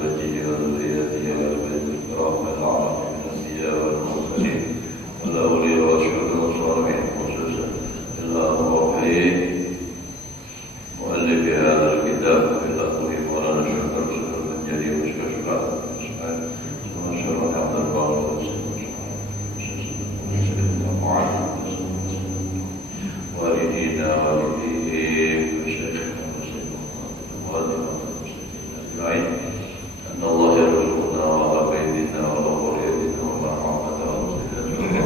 وأزواجه وذريته وآل بيته الكرام الأعلام من الأنبياء والمرسلين والأولياء والشهداء والصالحين خصوصا الأرواحين مؤلف هذا الكتاب بالأخوه مولانا الشيخ رسول المنجلي والشيخ شفاعة الإسماعيل ومشهور عبد الباقي والدينا والديهم وشيخنا وسيدنا أجمعين أن الله يرزقنا وعلى بيتنا وعلى ذريتنا وعلى رحمته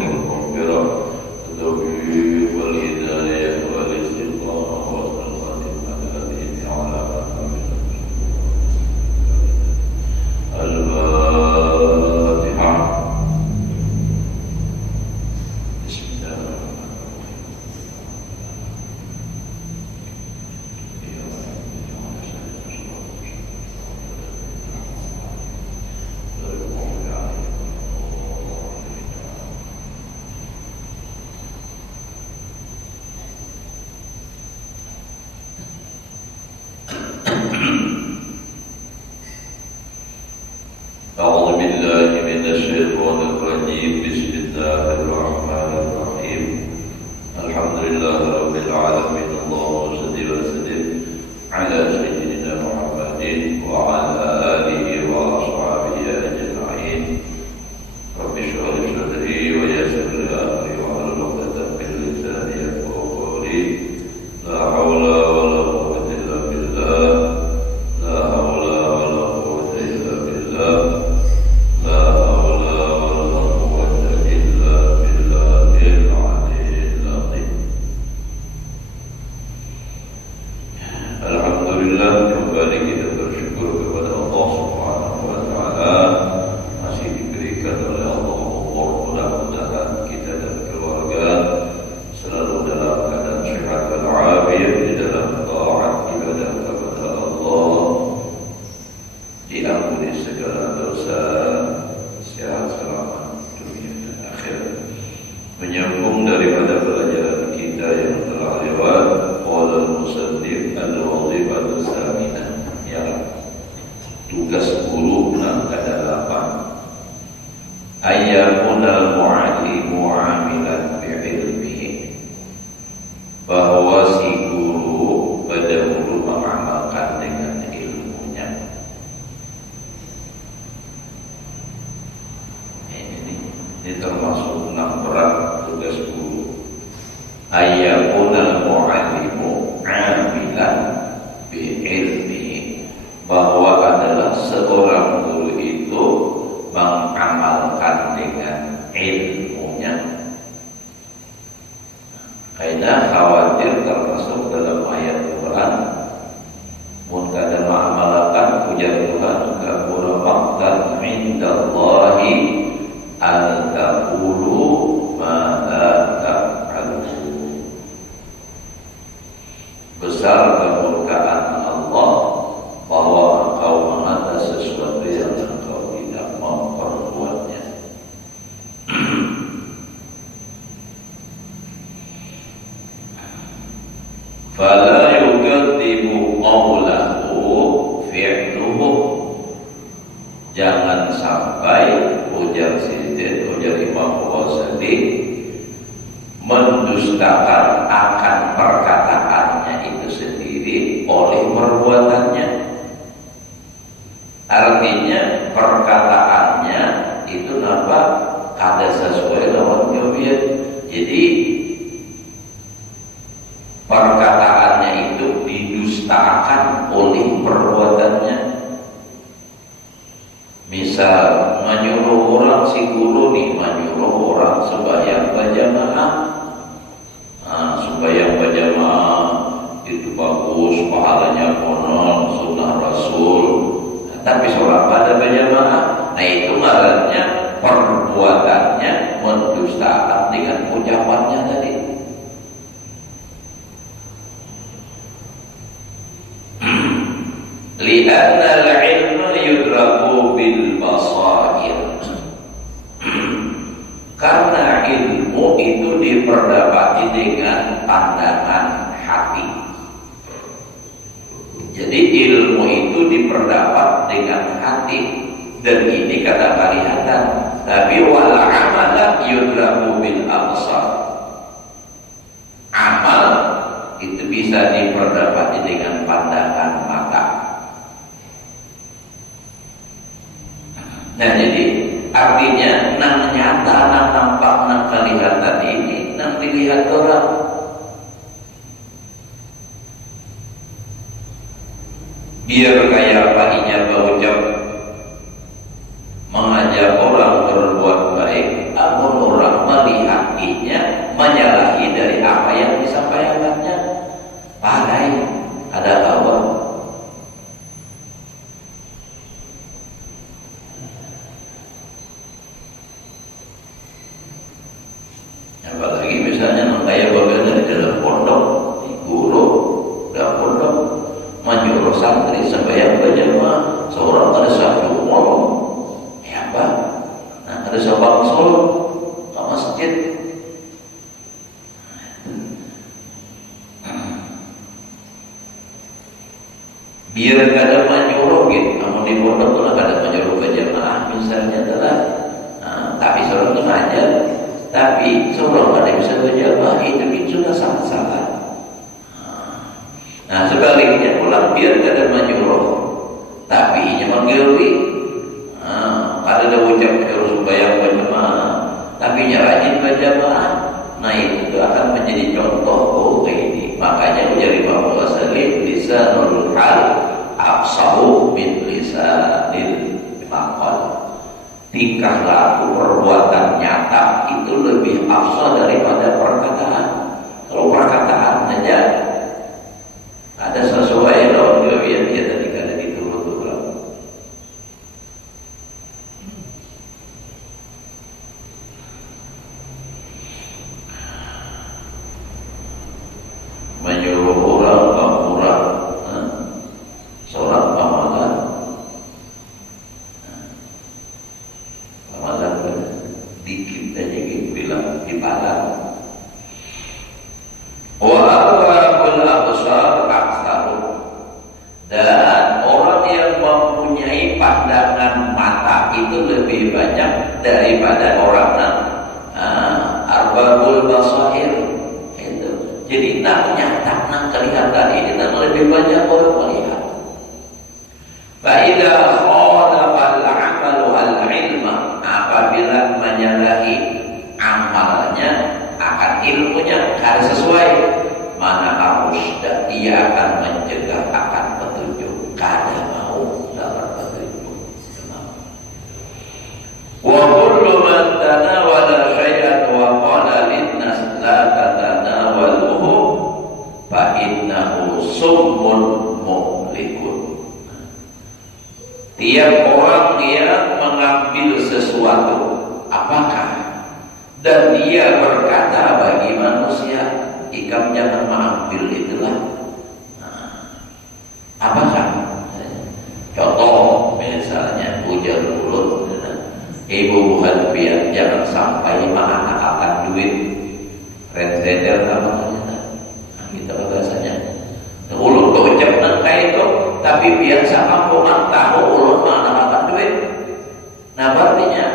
والمغفرة والتوفيق والهداية والاستقامة والخاتمة على هذه النعمة الفاتحة. بسم الله الرحمن أعوذ بالله من الشيطان الرجيم. بسم الله الرحمن الرحيم. الحمد لله رب العالمين. اللهم صل وسلم على سيدنا محمد وعلى آله وأصحابه أجمعين. رب اشرح لي صدري ويسر لي أمري واحلل عقدة من لساني يفقهوا قولي. لا حول ولا قوة إلا بالله. لا حول ولا قوة إلا بالله. لا حول ولا قوة إلا بالله العلي العظيم. Alhamdulillah, kembali kita bersyukur kepada Allah Subhanahu wa Ta'ala, masih diberikan oleh Allah umur, mudah-mudahan kita dan keluarga selalu dalam keadaan sehat dan afiat di dalam taat ibadah kepada Allah, diampuni segala dosa, sehat selamat dunia dan akhirat. Menyambung daripada pelajaran kita yang telah lewat, qala al-musannif al-wazifatu tsaminah, ya, tugas guru langkah 8, ayyakunal mu'allimu 'amilan bi'ilmihi, bahwa si guru pada guru mengamalkan dengan ilmunya. Ini termasuk 6 berat tugas guru. Ayyakunal mu'allimu 'amilan bi'ilmihi, bahwa adalah seorang guru itu mengamalkan dengan ilmunya. Karena khawatir termasuk dalam ayat Quran, mun kada ma'amalakan puja Tuhan kabura maqtan 'indallahi an taqulu ma la taf'alun. Besar kemurkaan Allah bahwa engkau mengata sesuatu yang engkau tidak memperbuatnya. Fala yukadzibu qawlahu fi'luhu, jangan sampai ujar Sidin, ujar Imam Ghazali, mendustakan akan perkataannya itu sendiri oleh perbuatannya. Artinya perkataannya itu nampak kada sesuai lawan kebiasaan. Jadi perkataannya itu didustakan oleh perbuatannya. Misal menyuruh orang, si guru nih menyuruh orang sembahyang berjamaah, sembahyang berjamaah itu bagus, pahalanya konon sunnah Rasul. Tapi sholat pada berjamaah, nah itu ngarannya perbuatannya mendustakan dengan ucapannya tadi. Li'anna al-ilma yudraku bil basair, karena ilmu itu diperdapati dengan pandangan hati. Jadi ilmu itu diperdapat dengan hati, dan ini kata kelihatan. Tapi wal amala yudraku bil absar. Amal itu bisa diperdapati dengan pandangan mata. Nah, jadi artinya nang nyata, nang nampak, nang kelihatan ini nang dilihat orang. Biar kayak padinya berucap mengajak orang berbuat baik, namun orang melihatnya menyalahi dari apa yang disampaikannya. Padahal ada kawan apalagi misalnya kayak bagaimana di dalam pondok, guru dalam pondok menyuruh santri sembahyang berjamaah, seorang ada satu ngomong, ya apa? Nah, ada seorang sholat ke masjid. Biar kada menyuruh gitu, namun di pondok tu lah kada menyuruh berjamaah misalnya adalah, tapi seorang tu ngajar, tapi seorang kada bisa berjamaah, itu sudah sangat salah. Nah, sebaliknya pulang biar kada menyuruh, tapi ia menggelwi. Ada ucap harus bayang berjamaah, tapi rajin berjamaah. Nah, itu akan menjadi contoh ini. Makanya menjadi Imam Ghazali lisanul hal afsahu min lisanil maqal. Tingkah laku perbuatan nyata itu lebih afsah daripada perkataan. Kalau perkataan saja ada sesuai lawan kebiasaan dia tadi kada diturut-turut. Menyuruh orang pemurah, seorang pamalan, dikit aja gitu bilang dipalang. Dan orang yang mempunyai pandangan mata itu lebih banyak daripada orang arbabul basair itu. Jadi nak nyata, nak kelihatan ini nak lebih banyak orang melihat. Fa'idha khalafa al-amalu al-ilma, apabila menyalahi amalnya akan ilmunya harus sesuai, mana harus dan ia akan mencegah akan petunjuk. Kada mau dapat petunjuk. Wa kullu man tanawala syai'an wa qala lin-nas la tatanawaluhu fa innahu summun muhlikun. Tiap orang dia mengambil sesuatu, apakah dan dia berkata bagi manusia, ikam jangan mengambil itulah. Apakah? Contoh misalnya ujar mulut, ibu buhan biar jangan sampai mengatakan duit rentenir apa namanya? Kita bahasanya. Ulun keucap nangka itu, tapi biasa kampungan tahu ulun mengatakan duit. Nah, artinya,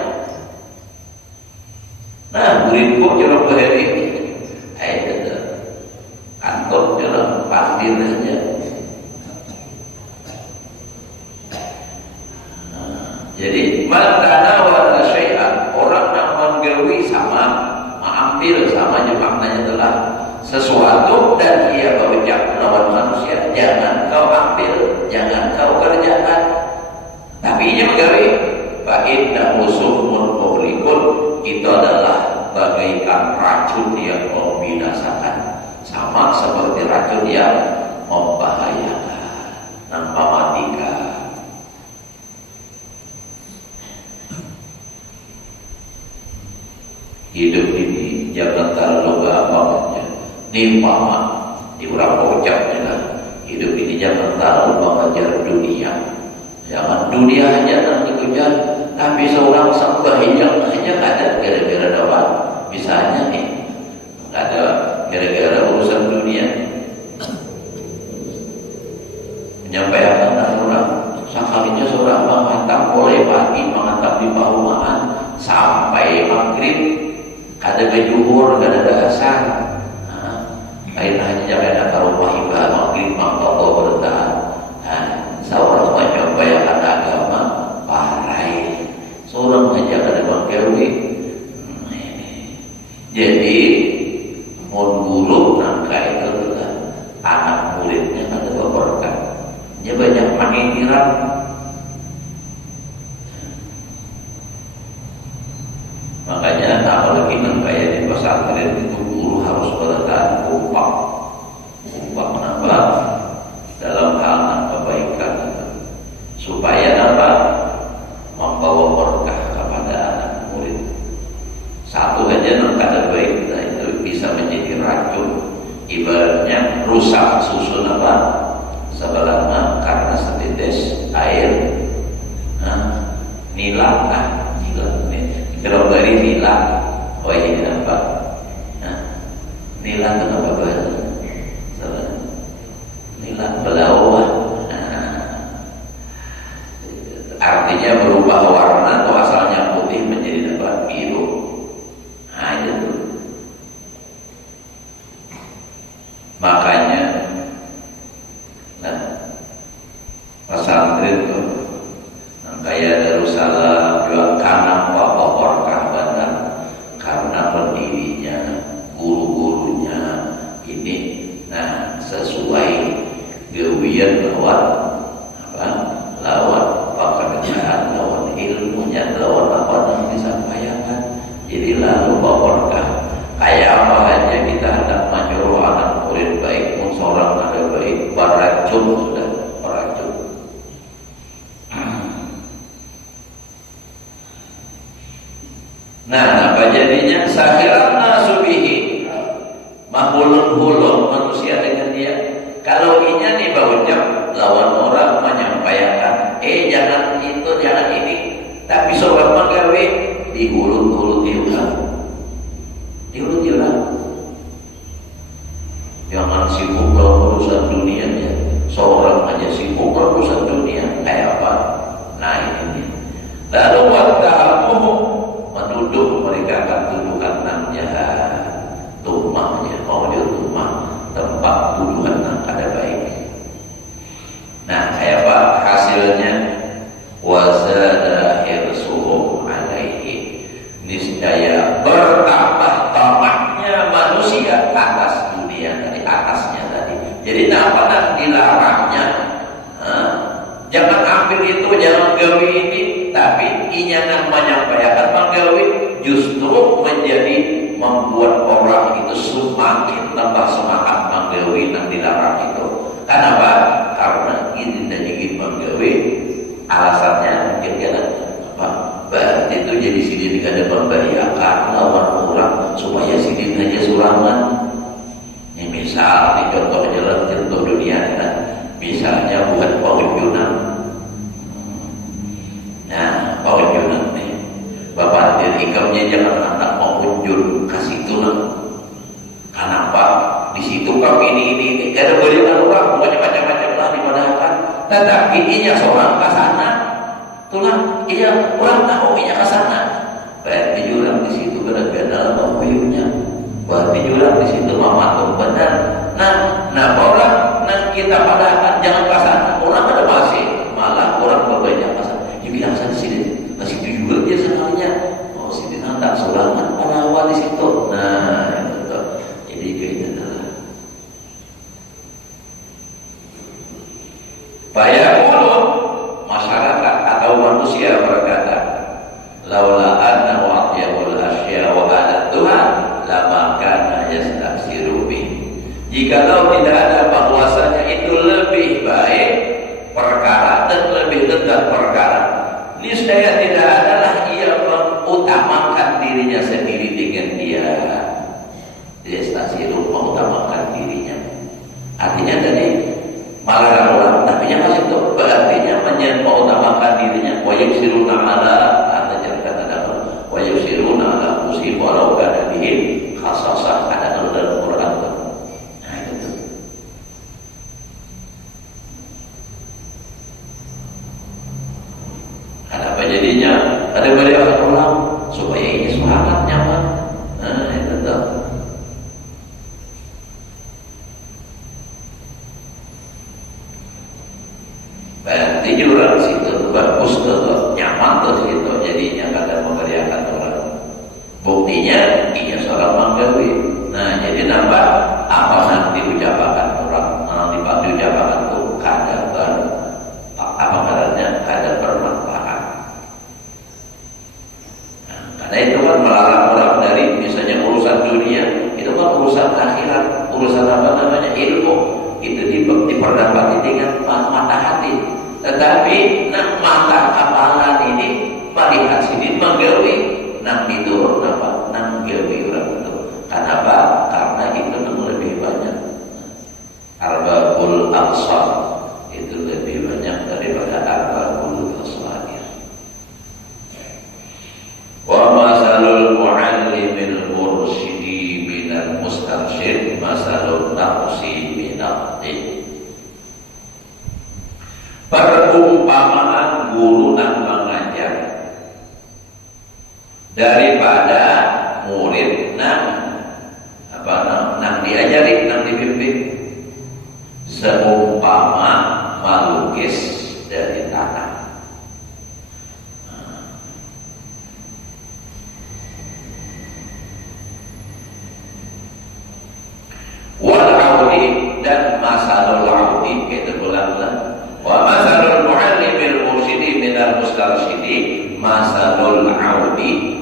muridku jorok bahari ini, kantor jorok pasir aja. Jadi mana wala syai'an, orang yang menggawi sama mengambil sama aja maknanya adalah sesuatu dan ia berucap lawan manusia, jangan kau ambil, jangan kau kerjakan, tapi ia menggawi. Fa innahu summun muhlikun, itu adalah bagaikan racun yang membinasakan, sama seperti racun yang membahayakan, mematikan. Hidup ini jangan terlalu gampangnya nimpa di berapa ucapnya lah. Hidup ini jangan terlalu mengejar dunia. Jangan dunia hanya nak dikejar, tapi seorang sembahyang hanya ada gara-gara dapat. Misalnya ada gara-gara urusan dunia. Menyampaikan orang mulai pagi mengantap di perumahan sampai maghrib, kada bejuhur, kada ada asar. Lain hanya jangan ada rumah ibadah maghrib mangkoko bertahan. Seorang mencoba yang ada agama parai, seorang aja kada bangkewi. Jadi mun guru nangka itu anak muridnya kada berberkah. Dia banyak panikiran. Makanya apalagi kayak di pesantren itu guru harus bertahan kompak kenapa? Dalam hal kebaikan supaya apa? Membawa berkah kepada anak murid. Satu aja yang kada baik itu bisa menjadi racun. Ibaratnya rusak susun apa? Sebelahnya karena setetes air nila kalau dari nila, oh ini apa? Nila itu apa bahasa? Nila belawah. Artinya berubah warna atau asalnya putih menjadi apa? Biru. Itu. Makanya, pesantren itu kayak Darussalam juga karena berkah benar, karena pendirinya, guru-gurunya ini, sesuai gawian lawan apa? Lawan pekerjaan, lawan ilmunya, lawan apa yang disampaikan. Jadi lalu berkah. Kayak apa aja kita hendak menyuruh anak murid baik, seorang ada baik, beracun sudah beracun. Apa jadinya? Sakhiran nasubihi, mahulun-hulun manusia dengan dia. Kalau inya nih berucap lawan orang menyampaikan, jangan itu, jangan ini, tapi seorang pegawai diulut-ulut diulut. Jangan sibuk dalam urusan dunianya. Seorang aja sibuk dalam urusan dunia, kayak apa? Ini. Lalu wattahamuhu, menuduh mereka akan tuduhan yang jahat. Tumahnya, mau dia tumah tempat tuduhan yang kada baik. Kayak apa hasilnya? Wazada hirsuhum alaihi, niscaya bertambah tamaknya manusia atas dunia, dari atasnya tadi. Jadi apa dilarangnya? Jangan ambil itu, jangan gawi ini, tapi inya yang menyampaikan menggawi justru menjadi membuat orang itu semakin tambah semangat menggawi yang dilarang itu. Kenapa? Karena ini dan ingin menggawi, alasannya mungkin karena apa? Berarti itu jadi sini tidak ada pemberiakan lawan orang supaya sini aja surangan. Ini misal di contoh jalan contoh dunia, misalnya buat pengunjunan. Pengunjunan nih, bapak dia ikamnya jangan anak mengunjul kasih itu Kenapa? Di situ kami ini ada berikan orang, pokoknya macam-macam lah dipadahkan. Tetapi inya seorang kasana, orang tahu inya kasana. Berarti jurang di situ gara-gara bapuyunya. Berarti jurang di situ mama benar. Orang kita padahkan jangan kasana. Orang ada masih, malah orang berbanyak kasana. Dia bilang sana sini, masih itu juga dia senangnya. Oh sini tak sulangan awal di situ. Jadi kayak gitu. Fayaqulu, masyarakat atau manusia berkata, laula anna wa'yabul asya wa ala Tuhan lama kana yastaksiru bih. Jikalau tidak ada bahwasanya itu lebih baik perkara dan lebih dekat perkara, niscaya tidak adalah ia mengutamakan dirinya sendiri dengan dia. Yastaksiru, mengutamakan dirinya. Artinya tadi malah orang, tapi yang masih itu berartinya mengutamakan dirinya. Wa yusiruna ala, ada jangan ada wa yusiruna ala musib walau kana bihim khasasah, ada dalam Quran. Itu. Ada Ada banyak orang supaya ini semangat nyaman. Nah, itu tuh. Berarti orang situ bagus tuh, nyaman tuh situ, jadinya kadang memeriahkan orang. Buktinya dia seorang manggawi. Nah, jadi nambah apa nanti ucapan orang, nanti ucapan itu kadang kadang bermanfaat. Nah, karena itu kan melarang orang dari misalnya urusan dunia, itu kan urusan akhirat, urusan apa namanya ilmu, itu diperdapati dengan mata hati. Tetapi nak mata kapalan ini melihat sini menggawi, nang tidur apa nang gawi orang itu. Kenapa? Karena itu lebih banyak. Arbabul absar itu lebih banyak daripada arbabul aswagir. Wa masalul muallimil mursyidi minal mustarsyid masalul nafsi minal din. Perumpamaan guru yang mengajar daripada murid nang diajari, nang dibimbing, seumpama melukis dari tanah. Wal audi dan masalul audi kita ulang-ulang. Wa masalul muallimil mursyidi minal mustarsyidi masalul audi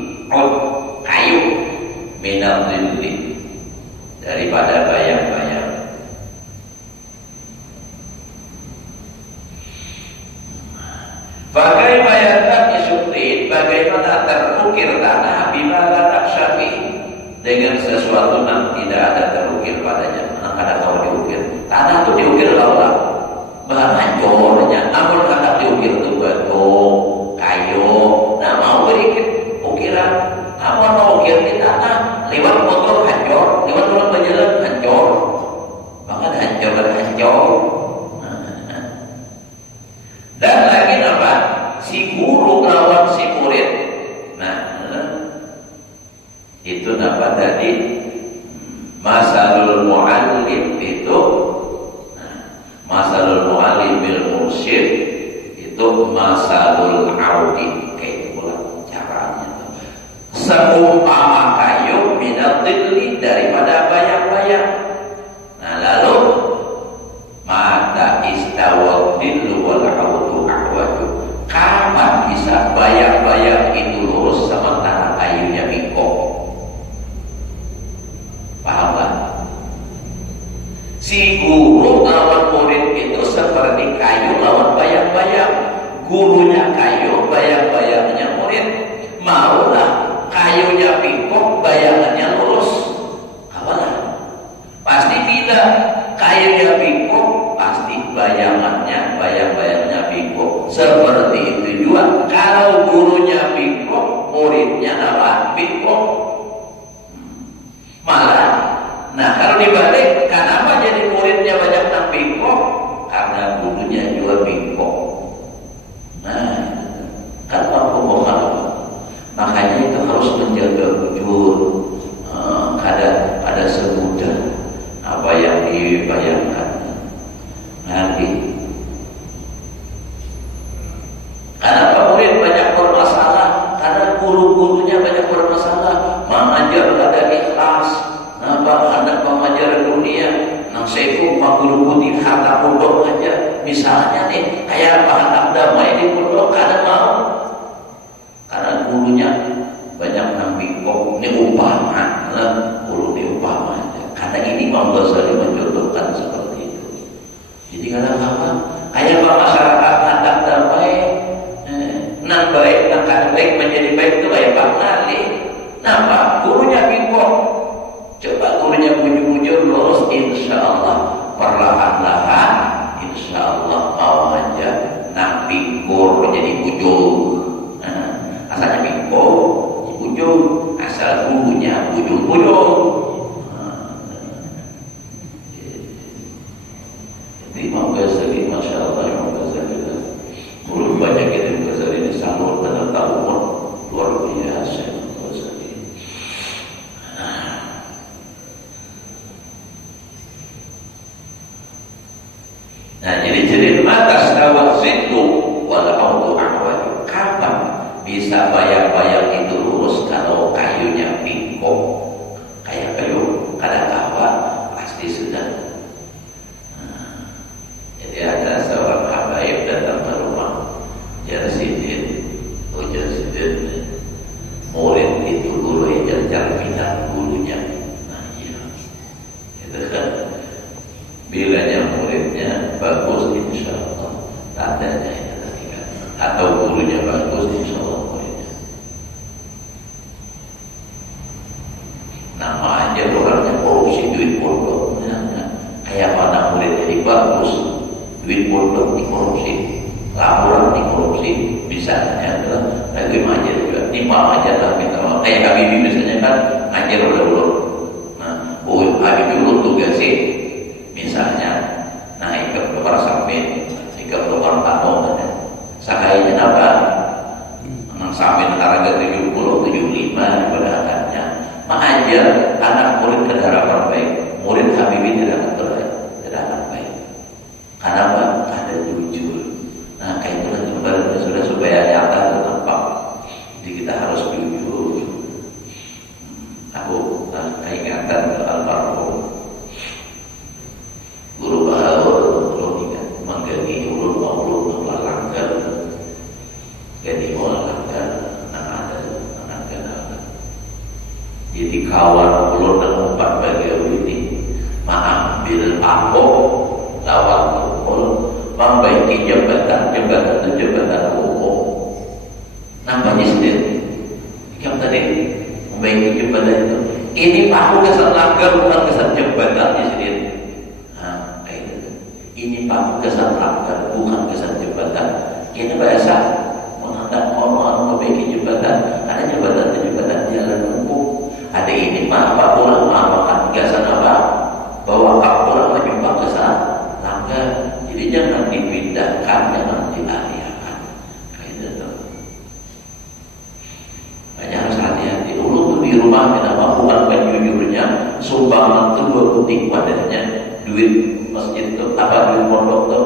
kayu minal dhilli daripada bayang-bayang. Bagaimana terukir tanah bimala naksyafi dengan sesuatu yang tidak ada terukir padanya. Mana ada kau diukir tanah itu diukir laulah bahan hancurnya, namun kata diukir itu batu kayu. Nah mau berikan ukiran, kamu mau ukir di tanah lewat motor hancur, lewat orang berjalan hancur, bahkan hancur. Dan lagi apa? Si guru lawan si murid. Nah, itu apa tadi? Masalul muallim itu, masalul muallim bil mursyid itu masalul audi. Kayak itu pula caranya. Seumpama kayu minal dhilli daripada bayang-bayang. Nah, lalu mata istawad dhillu wal audu ahwaju. Kapan bisa bayang-bayang itu lurus sementara kayunya bingkong? Paham gak? Si guru lawan murid itu seperti kayu lawan bayang-bayang. Gurunya kayu, bayang-bayangnya murid. Maulah kayunya bingkong, bayangannya lurus. Kapalah? Pasti tidak. Kayunya bingkong, pasti bayangannya bingkong. Seperti itu juga kalau gurunya bingkong, muridnya apa? Bingkong. Malah, nah kalau dibalik, kenapa jadi muridnya banyak yang bingkong? Karena gurunya juga bingkong. Nah, kan mampu menghalang. Makanya itu harus menjaga jujur. Ada semudah apa yang dibayangkan. Nanti kenapa murid banyak bermasalah? Karena guru-gurunya banyak bermasalah. Mengajar pada ikhlas. Nampak anak pengajar dunia. Nang sekum pak guru putih harta pondok aja. Misalnya nih, kayak anak damai di pondok kadang mau. Karena gurunya banyak nang bingkong. Ini umpama, guru ini umpama aja. Karena ini Imam Ghazali mencontohkan seperti itu. Jadi kadang-kadang kayak masyarakat anak damai. Nang baik, nang kadang baik menjadi baik itu kayak Pak Nali. Nampak gurunya bingkong. Coba gurunya bujur-bujur lurus, insya Allah perlahan-lahan, insya Allah mau aja nang bingkur menjadi bujur. Asalnya bingkur, bujur. Asal gurunya bujur-bujur. Jadi Imam Ghazali, Masya Allah, Imam Ghazali guru banyak itu Ghazali ini salur dan tahun Nah, jadi mata stawa situ wal autu ahwaju. Kapan bisa bayang-bayang itu lurus kalau kayunya pingkong? Kayak kayu kadakawa pasti sudah. Jadi ada seorang habaib datang ke rumah Jarsidin, murid itu guru yang cerminan gurunya. Nah iya, itu kan bilanya muridnya bagus, insya Allah tandanya itu tadi kan. Atau gurunya bagus, insya Allah muridnya. Nama aja orangnya korupsi duit pondok, kayak mana murid jadi bagus, duit pondok dikorupsi, laporan dikorupsi, misalnya adalah lagi ngajar juga, nimam aja tapi kalau kayak Habibie misalnya kan ngajar udah-udah. Nah, Habibie ulun tugasnya misalnya naik ke Dokar Samin, ke Dokar Tanong, sakainya apa? Samin harga 70, 75 pada akarnya. Mengajar anak murid ke darah terbaik, murid Habibie tidak akan baik. Kenapa? Ada jujur. Nah, kayak itulah sebenarnya sudah supaya nyata dan nampak. Jadi kita harus jujur. Aku keingatan ke almarhum Guru Bahadur, belum ingat menggani ulun maulud melanggar, jadi melanggar, jadi kawan ulun dan empat bagi ini mengambil ahok lawan kumpul membaiki jembatan itu jembatan umum. Namanya sendiri yang tadi membaiki jembatan itu, ini paku kesan langgar bukan kesan jembatannya sendiri. Nah, kayak gitu. Ini paku kesan langgar bukan kesan jembatan. Ini biasa menghadap orang membaiki jembatan, karena jembatan itu jembatan jalan umum. Ada ini mah apa orang makan kesan apa bahwa orang menyumbang kesan langgar. Jadi jangan dipindahkan, jangan dialihkan. Kayak gitu. Banyak harus hati-hati. Dulu tuh di rumah tidak mampukan penjujurnya, sumbangan itu 2 butik padanya, duit masjid itu, duit pondok itu.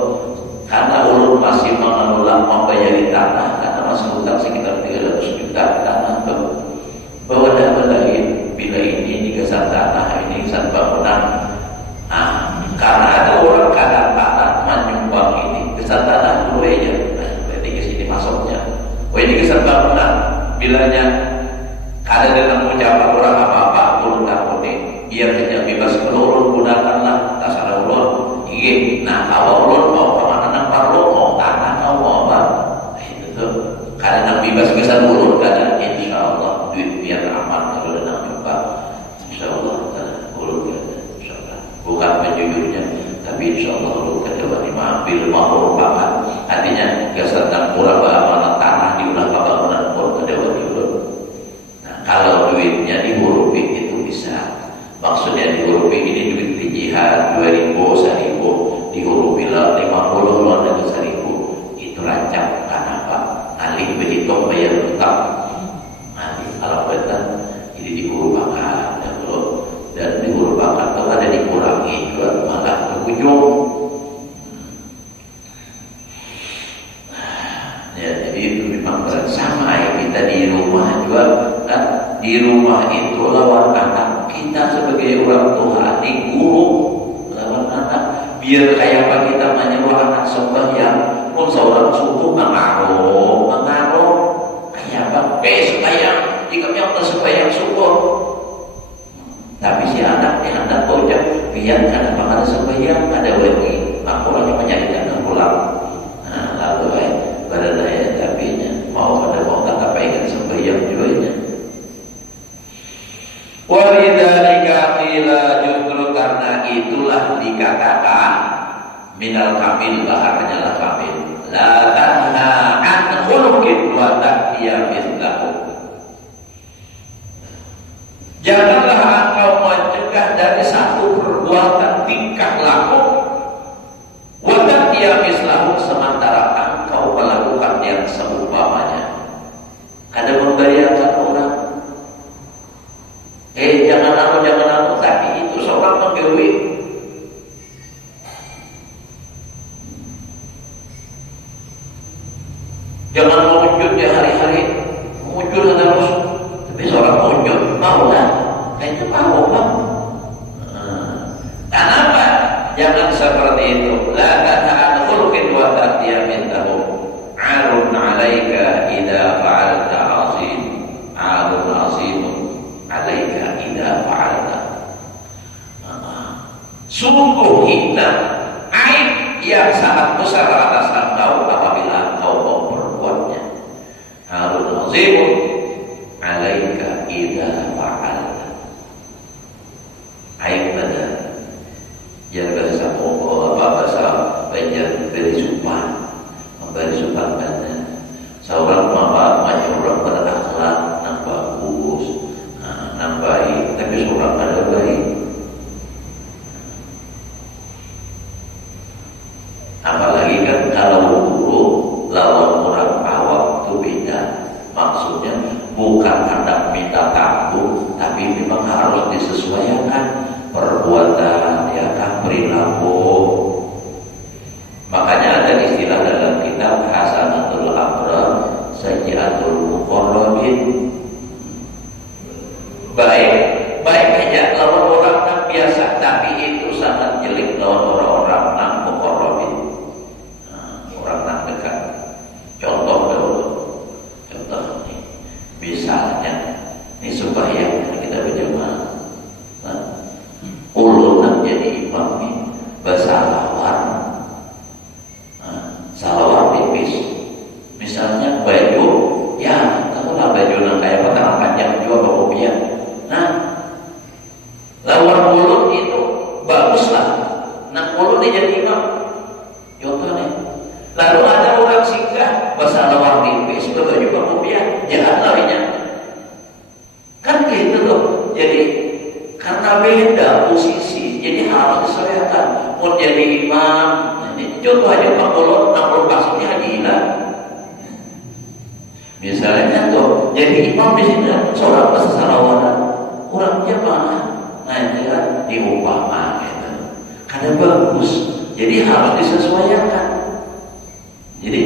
Karena ulun masih mengelola membayari tanah, karena masih hutang sekitar 300 juta tanah itu. Bahwa ada lain, bila ini kesan tanah, ini kesan bangunan. Nah, karena ada orang kadang tanah menyumbang ini kesan tanah dulu aja. Berarti ke sini masuknya. Ini kesan bangunan. Bilanya ada dalam ucapan orang apa-apa, ulun takut nih, biar hanya bebas ulun gunakanlah tak salah ulun. Iya. Nah, kalau ulun mau kemana nampak ulun mau tanah mau apa? Nah, itu tuh. Karena bebas kesan ulun kadang insya Allah duit biar aman kalau ada nampak. Insya Allah ulun insya Allah. Bukan menjujurnya, tapi insya Allah ulun kedua ambil merupakan. Artinya kesan dan murah amanah tanah diulang bangunan pun kedua ulun. Nah, kalau duitnya dihurupi itu bisa. Maksudnya dihurupi ini duit di jihad 2.000, 1.000, dihurupi lah 50 luar dari 1.000. Itu rancang karena apa? Alih berhitung bayar utang. Nanti kalau betul jadi dihurupakan dan dihurupakan kalau ada dikurangi juga malah berujung. Ya, jadi itu memang berat. Sama ya kita di rumah juga kan, di rumah itu lawan anak kita sebagai orang tua, di guru lawan anak. Biar kayak apa kita menyuruh anak sembahyang, pun seorang subuh mengaruh kayak apa? Sembahyang, jika yang sembahyang syukur. Tapi si anaknya hendak kocak, biar ada pengaruh sembahyang, ada wani, makulanya menyanyikan pulang. Nah, lalu pada daya tapinya mau pada mau tak apa sembahyang juga. Walidzalika qila, justru karena itulah dikatakan minal kamil, baharnya lah kamil, la tanha an khuluqin wa taqiya mislahu. Janganlah engkau mencegah dari satu perbuatan tingkah laku wa taqiya mislahu, sementara engkau melakukan yang seumpamanya. Kadang membahayakan orang. Jangan aku, tapi itu seorang menggawe. Jangan mewujud ya hari-hari, mewujud terus. Tapi seorang mewujud, mau lah, kayaknya mau bang. Kenapa? Jangan seperti itu. La ta'al khulqin wa ta'tiya mintahu. Arun 'alaika idza fa'alta 'azim. Arun 'azimun 'alaika idza fa'alta. Sungguh hina, aib yang sangat besar atas engkau apabila engkau mau berbuatnya. Harun azimun 'alaika idza fa'alta. Aib benar. Yang bahasa Mongol, bahasa Banjar beri sumpah, memberi sumpah banyak. Seorang mama orang berakhlak, nang bagus, nang baik, tapi seorang ada baik. Apalagi kan kalau guru lawan orang awam itu beda. Maksudnya bukan hendak minta takut, tapi memang harus disesuaikan perbuatan, ya kan, perilaku. Makanya ada istilah dalam kitab Hasanatul Abrar, Sayyiatul Muqarrabin. Baik aja lawan orang yang biasa, tapi itu sangat jelek lawan orang-orang yang muqarrabin. Orang yang dekat. Contoh nih, misalnya ini supaya kita berjamaah. Ulun jadi imam nih, bersalawat, salawat tipis. Misalnya baju, ya tahu lah baju yang kayak batang panjang juga bawa kopiah. Nah, lawan ulun itu baguslah. Nah, ulun dia jadi imam. Contohnya, lalu ada orang singgah bersalawat tipis, berbaju bawa kopiah, jangan lawinya. Kan gitu loh. Jadi karena beda posisi, jadi harus disesuaikan. Mau jadi imam, ini contoh aja Pak Kolot, 60 kasusnya gila. Misalnya tuh, jadi imam di sini seorang bahasa salawatan, orang jamaah, nah itu kan diumpama gitu. Karena bagus, jadi harus disesuaikan. Jadi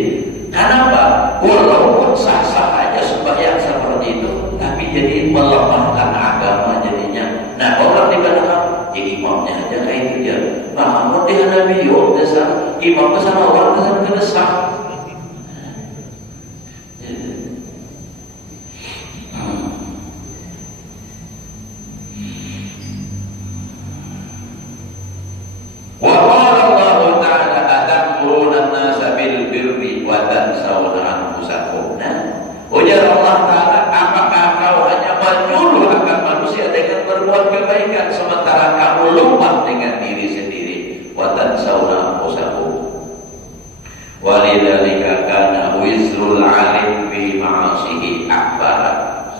kenapa? Walaupun sah-sah aja sembahyang seperti itu, tapi jadi melemahkan agama jadinya. Nah, orang di belakang, ya imamnya aja kayak itu dia. Nah, mau dihadapi yuk, dasar imam kesana orang kesana kedesak. Wa qala Allah Ta'ala atamuruna an-nasa bil birri wa tansawna anfusakum. Nah, ujar Allah Ta'ala, apakah kau hanya menyuruh akan manusia dengan berbuat kebaikan sementara kamu lupa dengan diri sendiri? Wa tansawna anfusakum. Walidzalika kana wizrul alim fi ma'asihi akbar.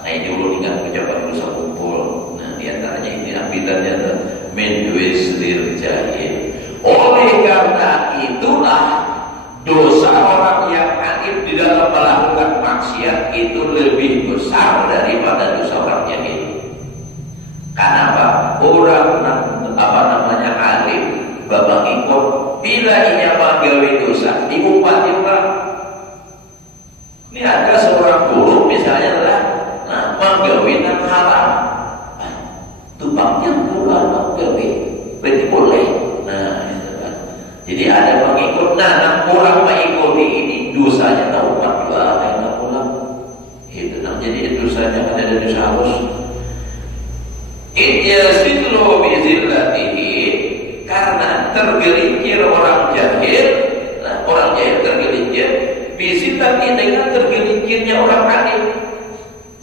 Nah, ini dulu ingat pejabat dosa kumpul. Nah, di antaranya ini abidannya adalah min wizril jahil. Oleh karena itulah dosa orang yang aktif di dalam melakukan maksiat itu lebih besar daripada dosa orang jahil. Kenapa? Orang alim, babang ikut, bila ia menggawe dosa, diumpati orang. Ini ada seorang guru misalnya adalah menggawe yang haram. Tumpangnya keluar menggawe, berarti boleh. Nah, itu kan. Jadi ada pengikut, orang mengikuti ini dosanya tahu empat juga kayak pulang. Itu jadi dosanya kan ada dosa harus. Idyasitlu bizillatihi, karena tergelincir orang jahil. Nah, orang jahil tergelincir bizillatihi dengan tergelincirnya orang alim.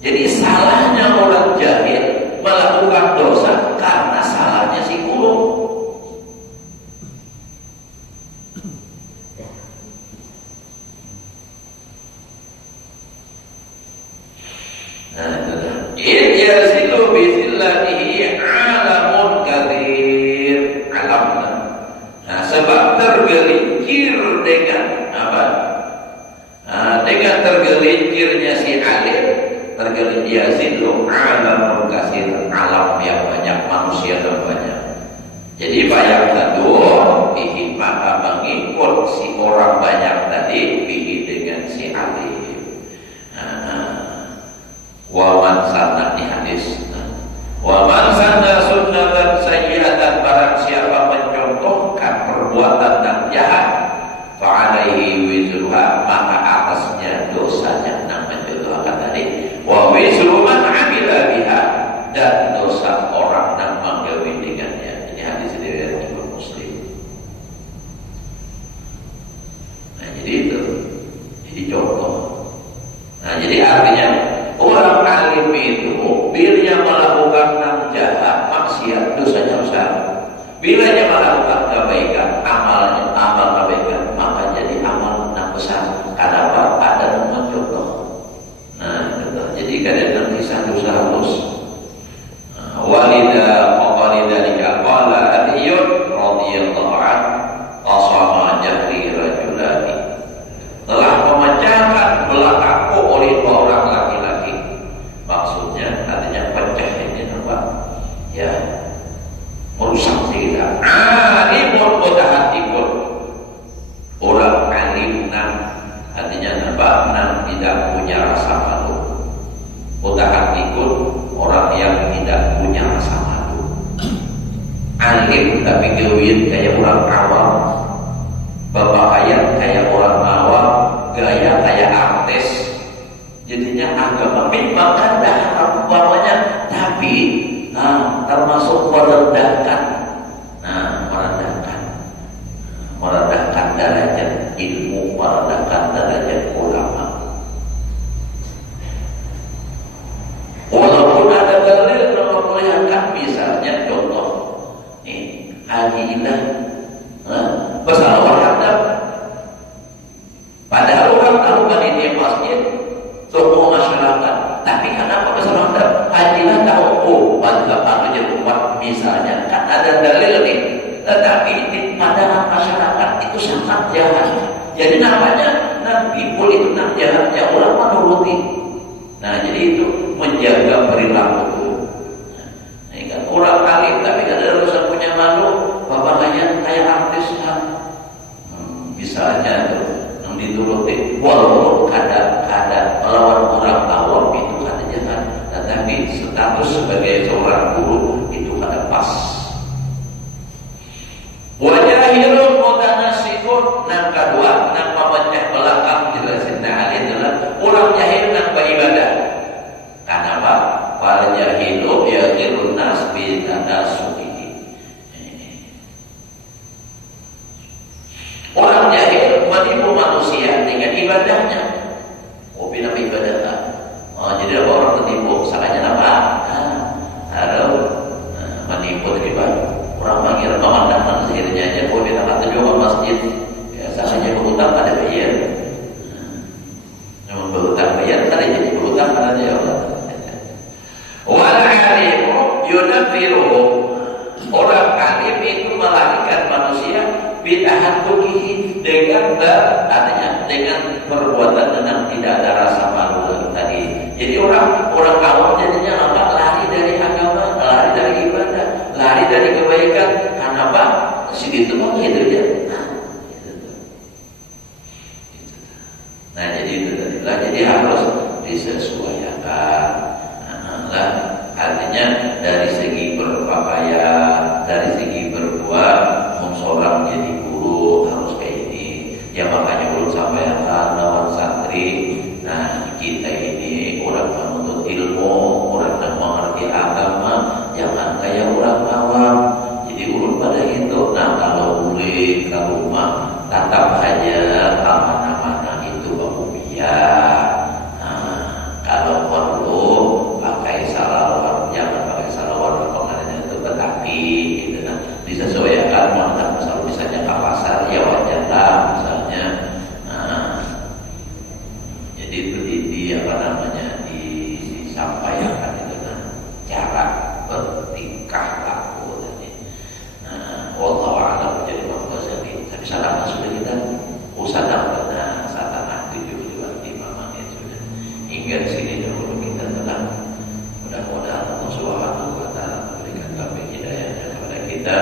Jadi salahnya orang jahil melakukan dosa karena salahnya si guru. Idyasilu bizillatihi alamun kathir. Alam. Nah, sebab tergelincir dengan apa? Dengan tergelincirnya si alim, tergelincir yazilu alamun kathir, alam yang banyak, manusia yang banyak. Jadi banyak tadu bihi, maka mengikut si orang banyak tadi bihi dengan dengan si alim. Waman sanna di hadis. Waman sanna sunnatan sayyi'atan, barang siapa mencontohkan perbuatan yang jahat, fa'alaihi wizruha, maka atasnya dosanya yang mencontohkan tadi. Wa wizru man 'amila biha, dan dosa orang yang menggawe dengannya. Ini hadis riwayat Imam Muslim. Nah, jadi itu. Jadi contoh. Nah, jadi artinya orang alim itu bila dia melakukan yang jahat, maksiat, dosanya besar. Bila dia melakukan kebaikan, amal kebaikan, maka jadi amal yang besar. Kenapa? Ada yang mencontoh. Nah, contoh. Jadi kadang-kadang kisah dosa halus. Walida qalidalika qala Aliyun radhiyallahu anhu qasama jahri rajulani, telah memecahkan belakangku oleh dua orang laki-laki. Maksudnya artinya pecah ini apa? Ya, merusak kita. Alimun mutahatibun, orang alim artinya apa? Tidak punya rasa malu. Mutahatibun, orang yang tidak punya rasa malu. Alim tapi gawin kayak orang awam, berpakaian kayak orang awam, gaya kayak artis. Jadinya agama memang ada umpamanya, tapi termasuk merendahkan. Merendahkan derajat ilmu, merendahkan derajat ulama. Walaupun ada dalil yang memperlihatkan, misalnya contoh Haji Ilah bersalah hadap, padahal orang tahu panitia masjid, semua masyarakat, tapi kenapa bersalah hadap? Haji Ilah tahu, apa aja umat, misalnya kan ada dalil nih, tetapi di pandangan masyarakat itu sangat jahat. Jadi namanya nanti boleh itu jahat, ya ulama nuruti. Nah, jadi itu menjaga perilaku. Nah, ini kan orang alim tapi kan ada urusan punya malu, bapaknya kayak artis kan. Misalnya tuh yang dituruti, walaupun kadang-kadang melawan orang awam itu kata jangan, tetapi status sebagai seorang guru itu kada pas. Wajahirun mutanasikun, yang kedua yang memecah belakang jelasin Ali adalah orang jahil yang beribadah. Kenapa? Para jahilu yaghirun nas bi tanasuki. Orang jahil menipu manusia dengan ibadahnya. Bila ibadah. Jadi ada orang tertipu, salahnya apa? Menipu riba. Orang panggil pemandangan sihirnya aja, bila kata juga masjid, biasanya berhutang pada bayar. Namun berhutang bayar, tadi jadi berhutang pada dia Allah. Wal-alimu yunafiruhu, orang alim itu melarikan manusia bid'ahatukihi, dengan artinya dengan perbuatan dengan tidak ada rasa malu tadi. Jadi orang awam jadinya apa? Lari dari agama, lari dari ibadah, lari dari kebaikan. Kenapa? Segitu mah gitu dia. Nah, jadi itu tadi lah. Jadi harus disesuaikan. Artinya dari segi berpakaian, dari segi berbuat, seorang jadi guru harus kayak ini. Ya makanya belum sampai lawan santri. Nah, kita ini orang menuntut ilmu, orang yang mengerti agama, jangan kayak orang awam. Jadi urut pada itu. Nah, kalau boleh ke rumah, tatap aja amanah-amanah itu biar. Kalau perlu pakai salawat, jangan pakai salawat pengennya itu tetapi gitu kan. Disesuaikan, maka misalnya ke pasar ya wajarlah misalnya. Jadi itu apa namanya disampaikan itu kan cara bertingkah laku tadi. Wallahu a'lam jadi maksudnya tapi salah sudah kita usaha pada saat anak 7 sudah hingga sini dahulu kita tenang. Mudah-mudahan Allah Subhanahu wa taala memberikan kami hidayah kepada kita.